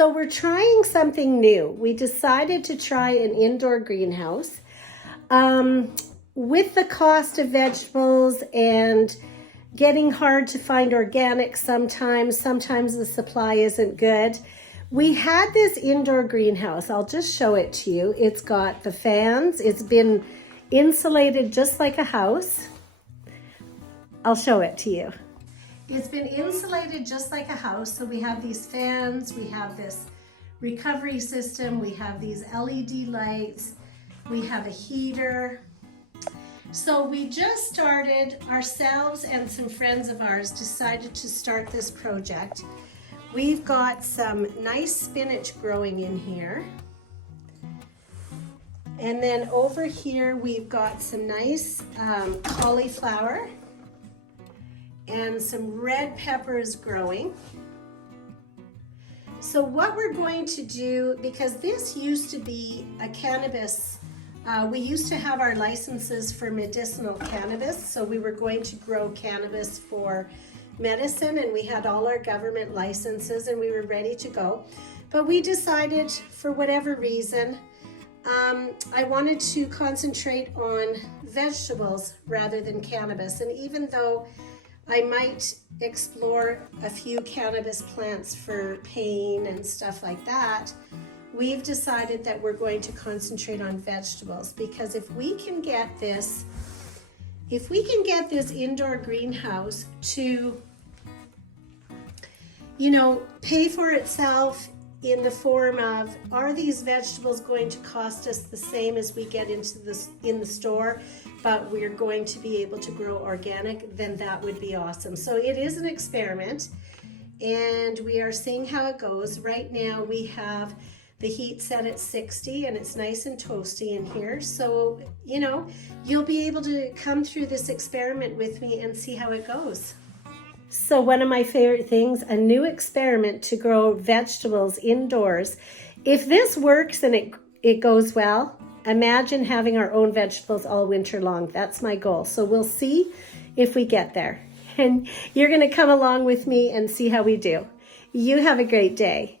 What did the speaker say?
So we're trying something new. We decided to try an indoor greenhouse. With the cost of vegetables and getting hard to find organic sometimes the supply isn't good. We had this indoor greenhouse. I'll just show it to you. It's got the fans. It's been insulated just like a house. I'll show it to you. It's been insulated just like a house. So we have these fans, we have this recovery system, we have these LED lights, we have a heater. So we just started, ourselves and some friends of ours decided to start this project. We've got some nice spinach growing in here. And then over here we've got some nice cauliflower and some red peppers growing. So what we're going to do, because this used to be a cannabis, we used to have our licenses for medicinal cannabis, so we were going to grow cannabis for medicine, and we had all our government licenses and we were ready to go. But we decided, for whatever reason, I wanted to concentrate on vegetables rather than cannabis. And even though I might explore a few cannabis plants for pain and stuff like that, we've decided that we're going to concentrate on vegetables, because if we can get this indoor greenhouse to, pay for itself in the form of, are these vegetables going to cost us the same as we get into this in the store, but we're going to be able to grow organic, then that would be awesome. So it is an experiment and we are seeing how it goes. Right now we have the heat set at 60 and it's nice and toasty in here. So, you'll be able to come through this experiment with me and see how it goes. So one of my favorite things, a new experiment to grow vegetables indoors. If this works and it goes well, imagine having our own vegetables all winter long. That's my goal. So we'll see if we get there. And you're going to come along with me and see how we do. You have a great day.